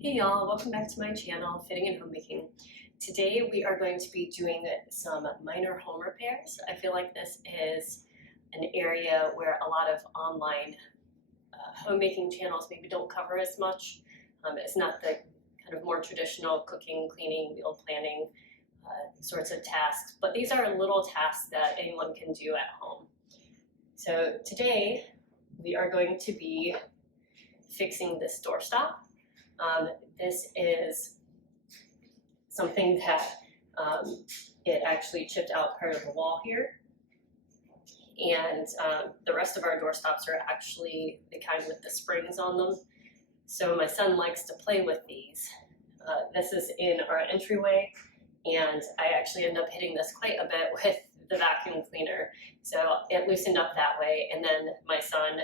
Hey y'all, welcome back to my channel, Fitting and Homemaking. Today we are going to be doing some minor home repairs. I feel like this is an area where a lot of online homemaking channels maybe don't cover as much. It's not the kind of more traditional cooking, cleaning, meal planning sorts of tasks, but these are little tasks that anyone can do at home. So today we are going to be fixing this doorstop. This is something that it actually chipped out part of the wall here. And the rest of our doorstops are actually the kind with the springs on them. So my son likes to play with these. This is in our entryway, and I actually end up hitting this quite a bit with the vacuum cleaner. So it loosened up that way, and then my son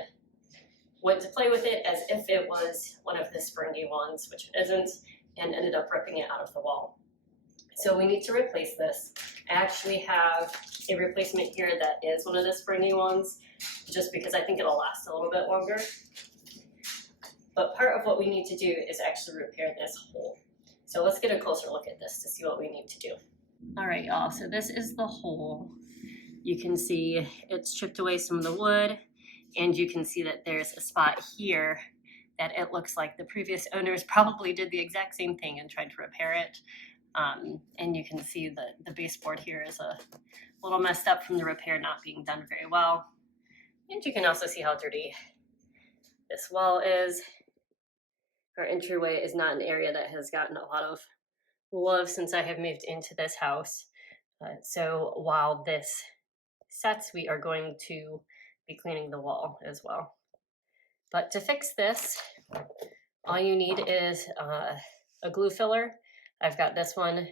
went to play with it as if it was one of the springy ones, which it isn't, and ended up ripping it out of the wall. So we need to replace this. I actually have a replacement here that is one of the springy ones, just because I think it'll last a little bit longer. But part of what we need to do is actually repair this hole. So let's get a closer look at this to see what we need to do. All right, y'all, so this is the hole. You can see it's chipped away some of the wood, and you can see that there's a spot here that it looks like the previous owners probably did the exact same thing and tried to repair it. And you can see the baseboard here is a little messed up from the repair not being done very well. And you can also see how dirty this wall is. Our entryway is not an area that has gotten a lot of love since I have moved into this house. So while this sets, we are going to be cleaning the wall as well. But to fix this, all you need is a glue filler. I've got this one.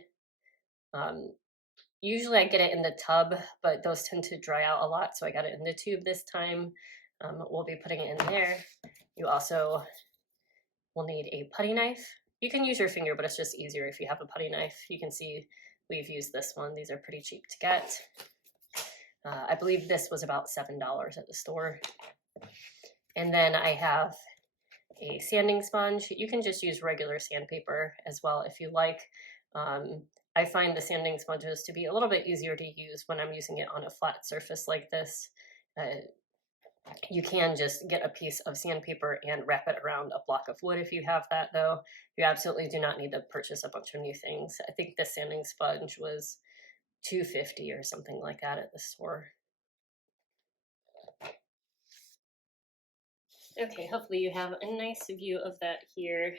Usually I get it in the tub, but those tend to dry out a lot, so I got it in the tube this time. We'll be putting it in there. You also will need a putty knife. You can use your finger, but it's just easier if you have a putty knife. You can see we've used this one. These are pretty cheap to get. I believe this was about $7 at the store. And then I have a sanding sponge. You can just use regular sandpaper as well if you like. I find the sanding sponges to be a little bit easier to use when I'm using it on a flat surface like this. You can just get a piece of sandpaper and wrap it around a block of wood if you have that, though. You absolutely do not need to purchase a bunch of new things. I think the sanding sponge was $2.50 or something like that at the store. Okay, hopefully you have a nice view of that here.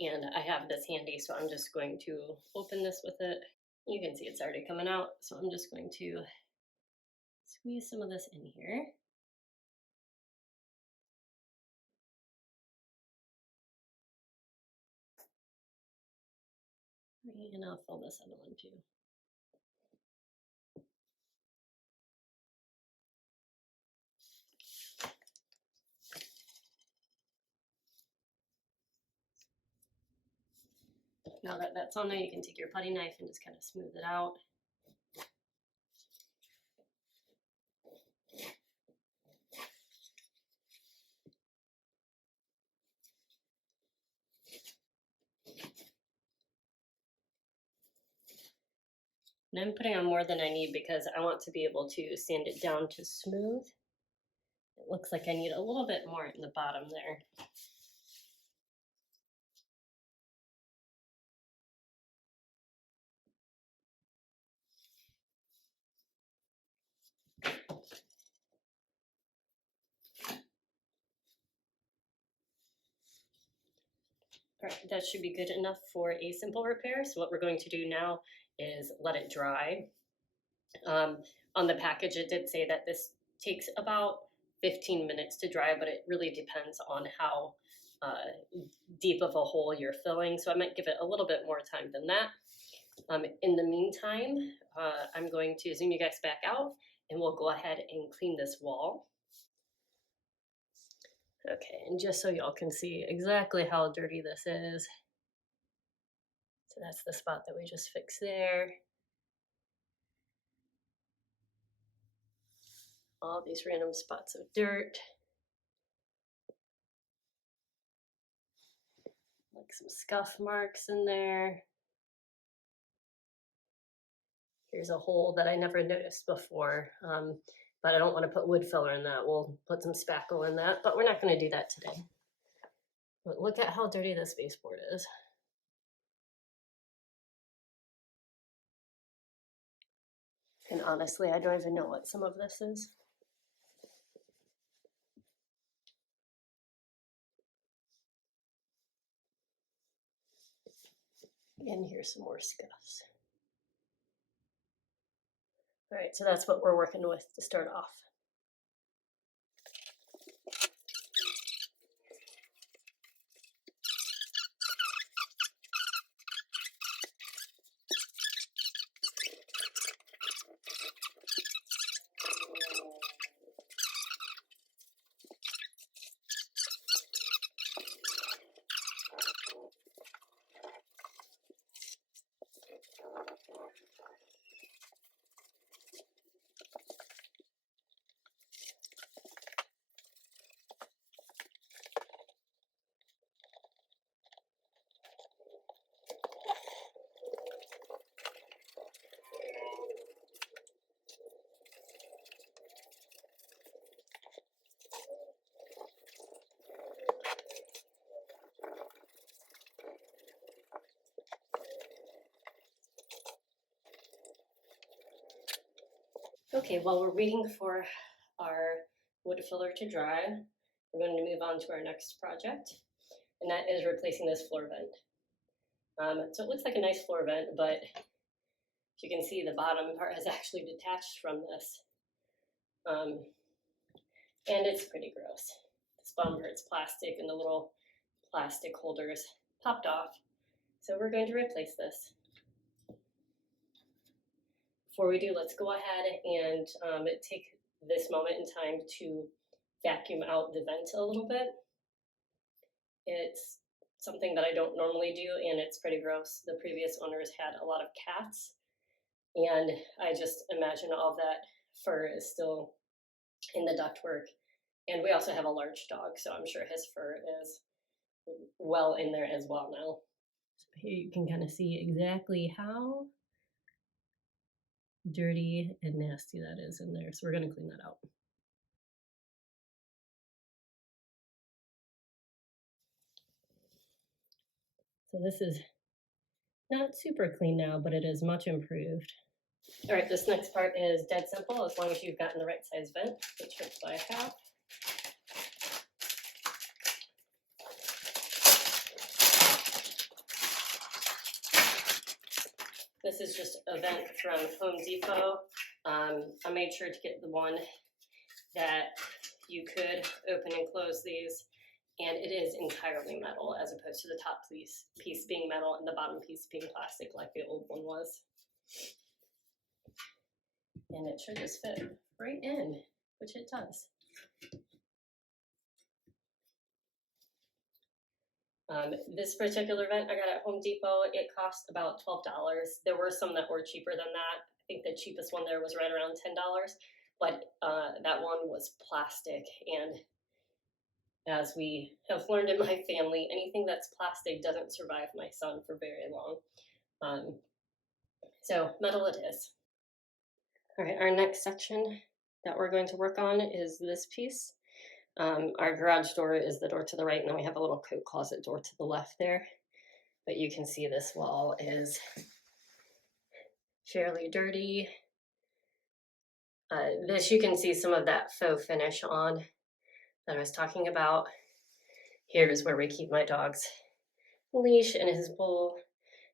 And I have this handy, so I'm just going to open this with it. You can see it's already coming out, so I'm just going to squeeze some of this in here. And I'll fill this other one too. Now that that's on there, you can take your putty knife and just kind of smooth it out. And I'm putting on more than I need because I want to be able to sand it down to smooth. It looks like I need a little bit more in the bottom there. All right, that should be good enough for a simple repair. So what we're going to do now is let it dry. On the package, it did say that this takes about 15 minutes to dry, but it really depends on how deep of a hole you're filling. So I might give it a little bit more time than that. In the meantime, I'm going to zoom you guys back out and we'll go ahead and clean this wall. Okay, and just so y'all can see exactly how dirty this is. So that's the spot that we just fixed there. All these random spots of dirt. like some scuff marks in there. Here's a hole that I never noticed before, but I don't want to put wood filler in that. We'll put some spackle in that, but we're not going to do that today. But look at how dirty this baseboard is. And honestly, I don't even know what some of this is. And here's some more scuffs. All right, so that's what we're working with to start off. Okay, while we're waiting for our wood filler to dry, we're going to move on to our next project, and that is replacing this floor vent. So it looks like a nice floor vent, but if you can see, the bottom part is actually detached from this. And it's pretty gross. This bottom part's plastic and the little plastic holders popped off. So we're going to replace this. Before we do, let's go ahead and take this moment in time to vacuum out the vent a little bit. It's something that I don't normally do, and it's pretty gross. The previous owners had a lot of cats, and I just imagine all that fur is still in the ductwork. And we also have a large dog, so I'm sure his fur is well in there as well now. So here you can kind of see exactly how dirty and nasty that is in there. So we're going to clean that out. So this is not super clean now, but it is much improved. All right, this next part is dead simple as long as you've gotten the right size vent, which hopefully I have. This is just a vent from Home Depot. I made sure to get the one that you could open and close these, and it is entirely metal as opposed to the top piece being metal and the bottom piece being plastic like the old one was. And it should just fit right in, which it does. This particular vent I got at Home Depot, it cost about $12. There were some that were cheaper than that. I think the cheapest one there was right around $10, but that one was plastic. And as we have learned in my family, anything that's plastic doesn't survive my son for very long. So metal it is. All right, our next section that we're going to work on is this piece. Our garage door is the door to the right, and then we have a little coat closet door to the left there. But you can see this wall is fairly dirty. This, you can see some of that faux finish on that I was talking about. Here's where we keep my dog's leash and his bowl,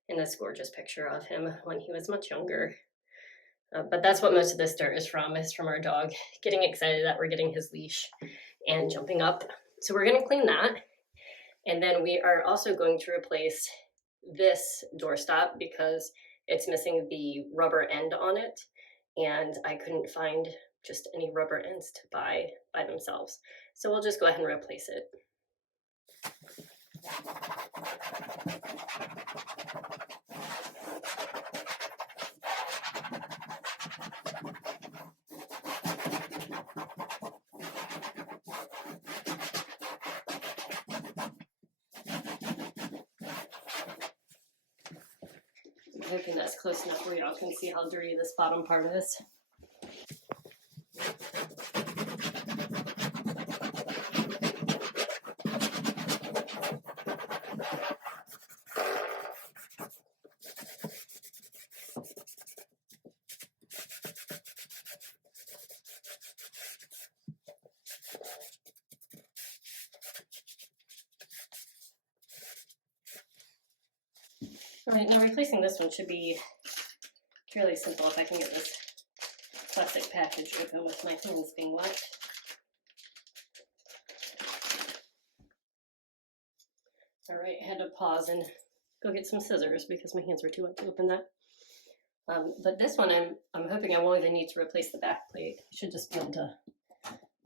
and this gorgeous picture of him when he was much younger. But that's what most of this dirt is from our dog getting excited that we're getting his leash and jumping up. So we're going to clean that. And then we are also going to replace this doorstop because it's missing the rubber end on it. And I couldn't find just any rubber ends to buy by themselves. So we'll just go ahead and replace it. hoping that's close enough where y'all can see how dirty this bottom part is. All right, now replacing this one should be fairly simple if I can get this plastic package open with my hands being wet. All right, I had to pause and go get some scissors because my hands were too wet to open that. But this one, I'm hoping I won't even need to replace the back plate. I should just be able to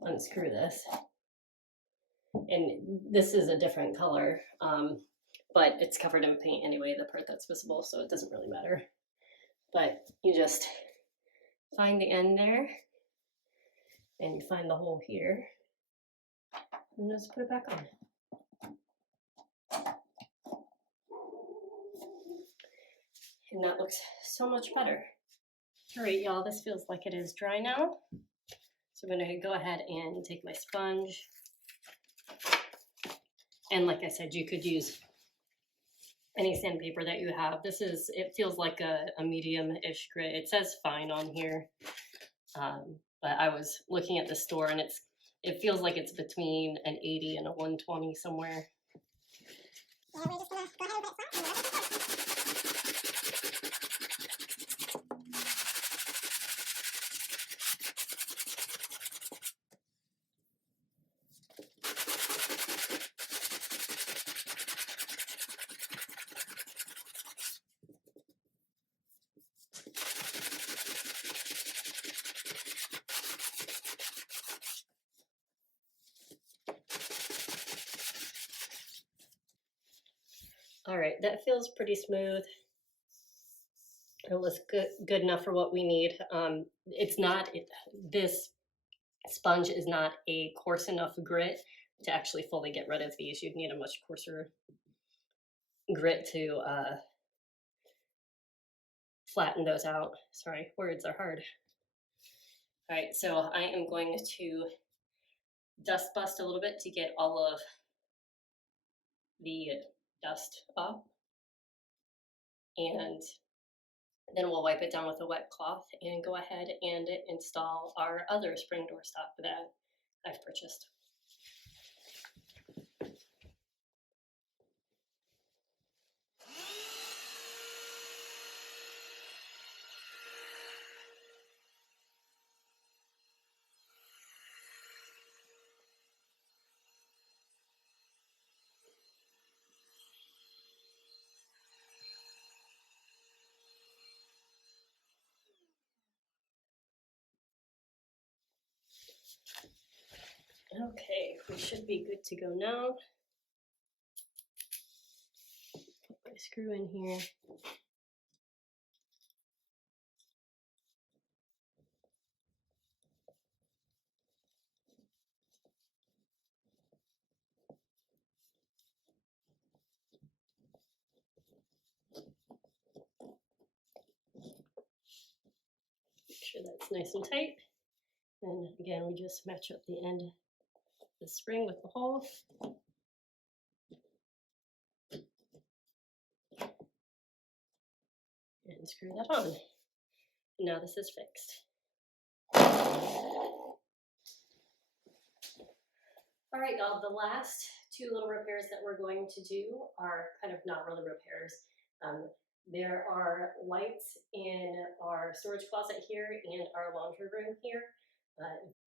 unscrew this. And this is a different color, but it's covered in paint anyway, the part that's visible, so it doesn't really matter. But you just find the end there, and you find the hole here, and just put it back on. And that looks so much better. All right, y'all, this feels like it is dry now. So I'm gonna go ahead and take my sponge. And like I said, you could use any sandpaper that you have. It feels like a medium-ish grit. It says fine on here, but I was looking at the store and it feels like it's between an 80 and a 120 somewhere. And we're just gonna go ahead and put some in there. All right, that feels pretty smooth. It was good enough for what we need. This sponge is not a coarse enough grit to actually fully get rid of these. You'd need a much coarser grit to flatten those out. Sorry, words are hard. All right, so I am going to dust bust a little bit to get all of the dust off. And then we'll wipe it down with a wet cloth and go ahead and install our other spring doorstop that I've purchased. Okay, we should be good to go now. Put my screw in here. Make sure that's nice and tight. And again, we just match up the end of the spring with the hole. And screw that on. Now this is fixed. All right, y'all, the last two little repairs that we're going to do are kind of not really repairs. There are lights in our storage closet here and our laundry room here.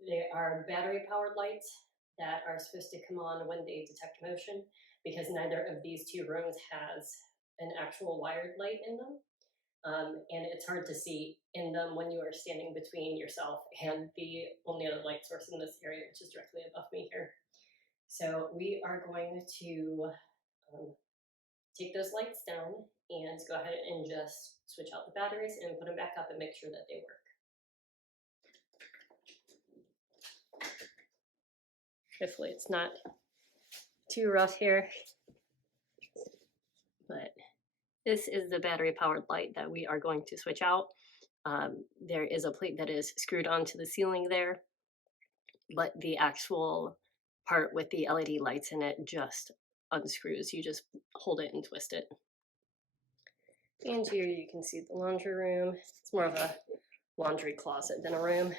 They are battery powered lights that are supposed to come on when they detect motion, because neither of these two rooms has an actual wired light in them. And it's hard to see in them when you are standing between yourself and the only other light source in this area, which is directly above me here. So we are going to take those lights down and go ahead and just switch out the batteries and put them back up and make sure that they work. Hopefully it's not too rough here, but This is the battery powered light that we are going to switch out. There is a plate that is screwed onto the ceiling there, but the actual part with the LED lights in it just unscrews. You just hold it and twist it. And here you can see the laundry room. It's more of a laundry closet than a room,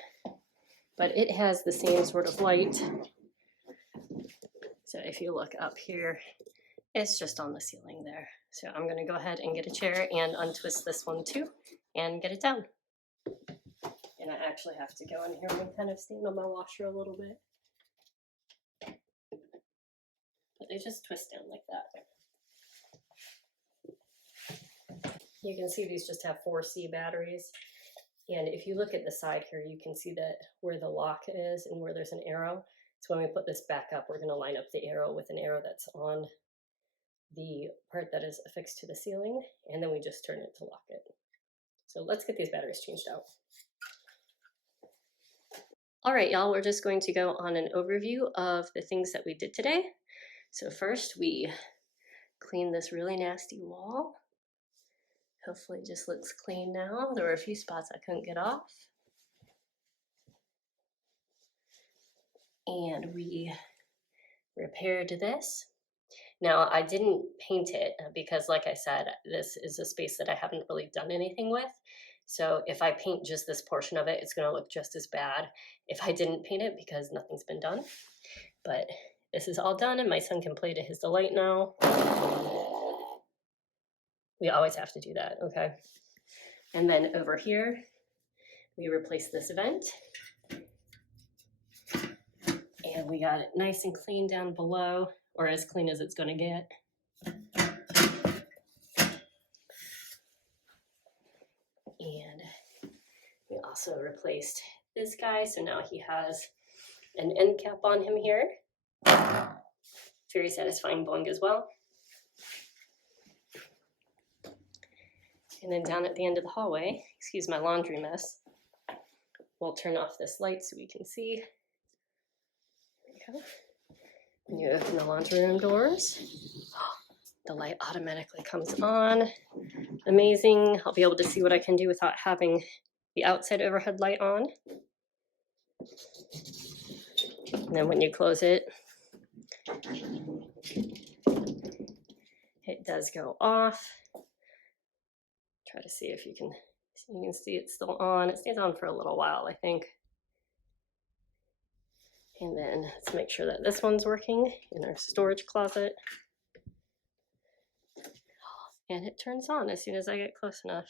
but it has the same sort of light. So if you look up here, it's just on the ceiling there. So I'm gonna go ahead and get a chair and untwist this one too and get it down. And I actually have to go in here and kind of stand on my washer a little bit. But they just twist down like that. You can see these just have 4C batteries. And if you look at the side here, you can see that where the lock is and where there's an arrow. So when we put this back up, we're gonna line up the arrow with an arrow that's on the part that is affixed to the ceiling, and then we just turn it to lock it. So let's get these batteries changed out. All right, y'all, we're just going to go on an overview of the things that we did today. So first we cleaned this really nasty wall. Hopefully it just looks clean now. There were a few spots I couldn't get off. And we repaired this. Now I didn't paint it because, like I said, this is a space that I haven't really done anything with. So if I paint just this portion of it, it's gonna look just as bad if I didn't paint it because nothing's been done. But this is all done and my son can play to his delight now. We always have to do that, okay? And then over here, we replaced this vent. And we got it nice and clean down below, or as clean as it's gonna get. And we also replaced this guy, so now he has an end cap on him here. Very satisfying boing as well. And then down at the end of the hallway, excuse my laundry mess, we'll turn off this light so we can see. There we go. When you open the laundry room doors, the light automatically comes on. Amazing. I'll be able to see what I can do without having the outside overhead light on. And then when you close it, it does go off. Try to see if you can see it's still on. It stays on for a little while, I think. And then let's make sure that this one's working in our storage closet. And it turns on as soon as I get close enough.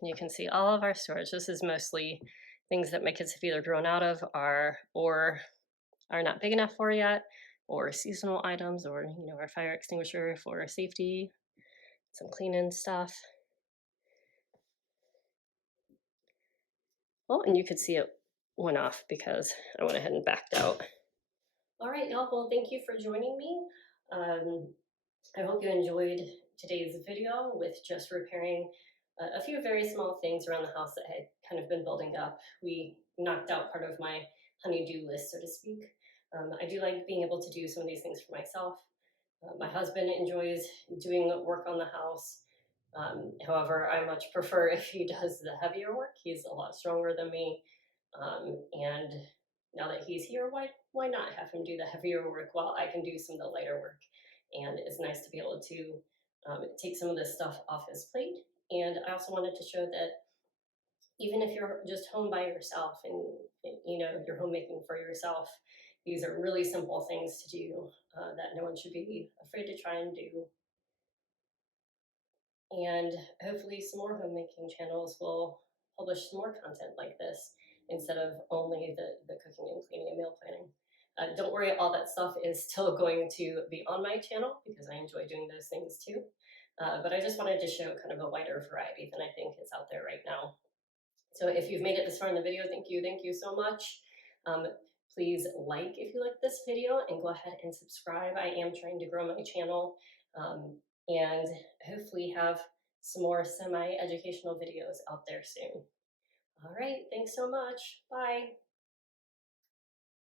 And you can see all of our storage. This is mostly things that my kids have either grown out of or are not big enough for yet, or seasonal items, or our fire extinguisher for safety, some cleaning stuff. Well, and you could see it went off because I went ahead and backed out. All right, y'all, well, thank you for joining me. I hope you enjoyed today's video with just repairing a few very small things around the house that had kind of been building up. We knocked out part of my honey-do list, so to speak. I do like being able to do some of these things for myself. My husband enjoys doing work on the house. However, I much prefer if he does the heavier work. He's a lot stronger than me. And now that he's here, why not have him do the heavier work while I can do some of the lighter work? And it's nice to be able to take some of this stuff off his plate. And I also wanted to show that even if you're just home by yourself and you're homemaking for yourself, these are really simple things to do that no one should be afraid to try and do. And hopefully some more homemaking channels will publish some more content like this instead of only the cooking and cleaning and meal planning. Don't worry, all that stuff is still going to be on my channel because I enjoy doing those things too. But I just wanted to show kind of a wider variety than I think is out there right now. So if you've made it this far in the video, thank you so much. Please like if you like this video and go ahead and subscribe. I am trying to grow my channel and hopefully have some more semi-educational videos out there soon. All right, thanks so much. Bye.